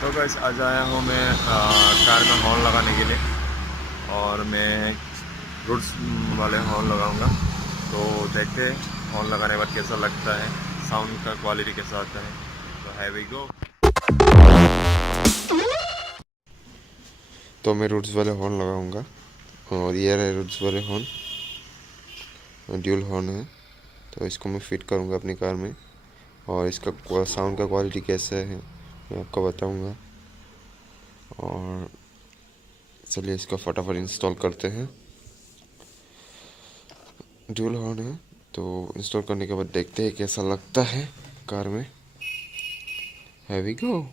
तो गाइस आज आया हूँ मैं कार में हॉर्न लगाने के लिए और मैं रूट्स वाले हॉर्न लगाऊंगा। तो देखते हैं हॉर्न लगाने के बाद कैसा लगता है, साउंड का क्वालिटी कैसा आता है। तो है वी गो। तो मैं रूट्स वाले हॉर्न लगाऊंगा और ये रहे रूट्स वाले हॉर्न, ड्यूल हॉर्न है। तो इसको मैं फिट करूंगा अपनी कार में और इसका साउंड का क्वालिटी कैसा है मैं आपको बताऊंगा। और चलिए इसको फटाफट इंस्टॉल करते हैं। ड्यूल हॉर्न है तो इंस्टॉल करने के बाद देखते हैं कैसा लगता है कार में। Here we go।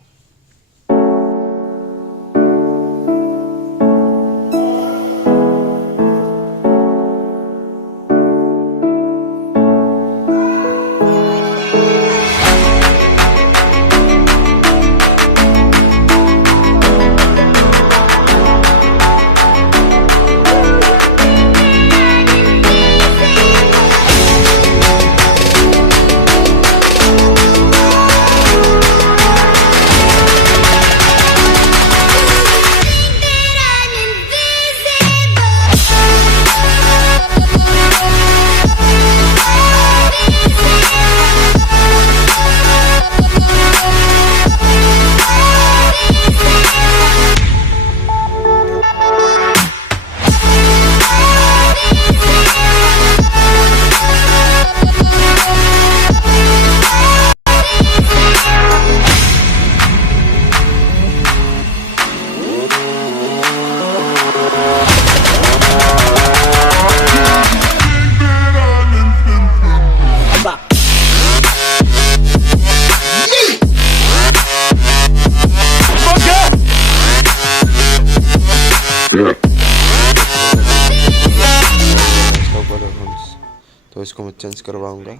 तो इसको मैं चेंज करवाऊंगा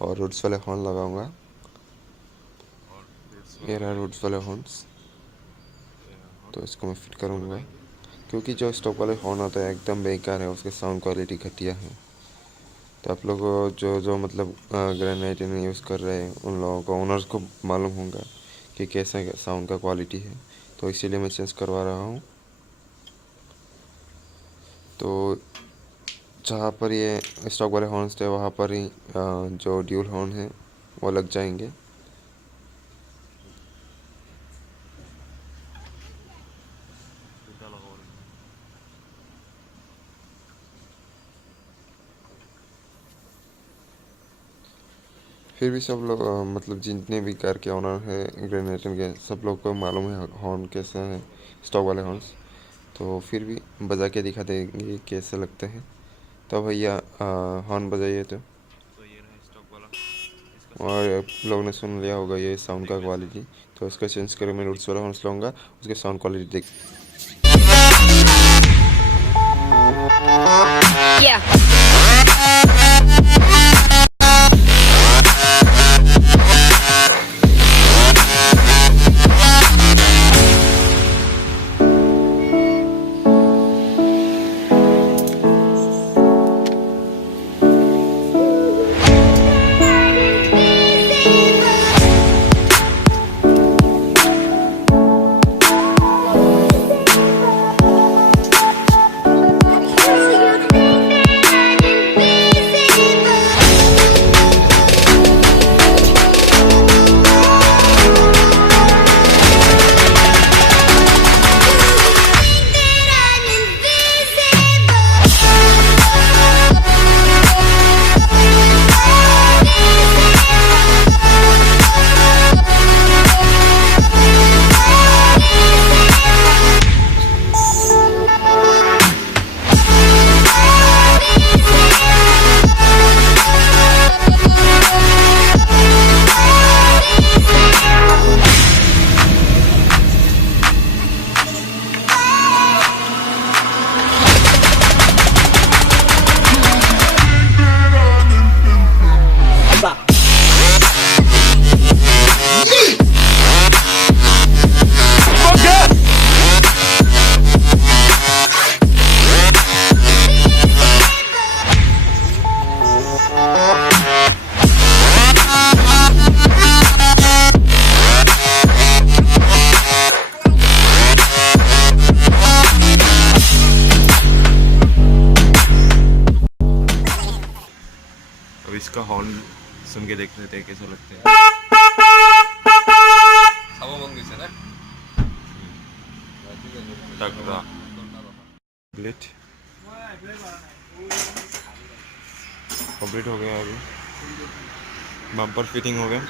और रूट्स वाले हॉर्न लगाऊंगा। ये रहा रूट्स वाले हॉर्न्स। तो इसको मैं फिट करूंगा क्योंकि जो स्टॉक वाले हॉर्न होते हैं एकदम बेकार है, उसके साउंड क्वालिटी घटिया है। तो आप लोग जो मतलब ग्रेनाइट में यूज़ कर रहे हैं उन लोगों को, ओनर्स को मालूम होगा कि कैसा साउंड का क्वालिटी है। तो इसीलिए मैं चेंज करवा रहा हूँ। तो जहाँ पर ये स्टॉक वाले हॉर्न्स थे वहाँ पर ही जो ड्यूल हॉर्न है वो लग जाएंगे। फिर भी सब लोग मतलब जितने भी कार के ओनर है ग्रेनेटर के, सब लोग को मालूम है हॉर्न कैसा है, स्टॉक वाले हॉर्न्स। तो फिर भी बजा के दिखा देंगे कैसे लगते हैं। तो भैया हॉर्न बजाइए। तो ये रहा स्टॉक वाला। और आप लोगों ने सुन लिया होगा ये साउंड का क्वालिटी। तो इसका चेंज करके मैं रूट्स वाला हॉर्न्स लूँगा, उसके साउंड क्वालिटी देख। हॉर्न सुन के देख लेते हैं कैसा लगता है। तगड़ा कंप्लीट हो गया। अभी बम्पर फिटिंग हो गया,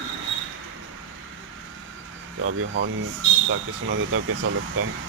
तो अभी हॉर्न ताकि सुना देता हूँ कैसा लगता है।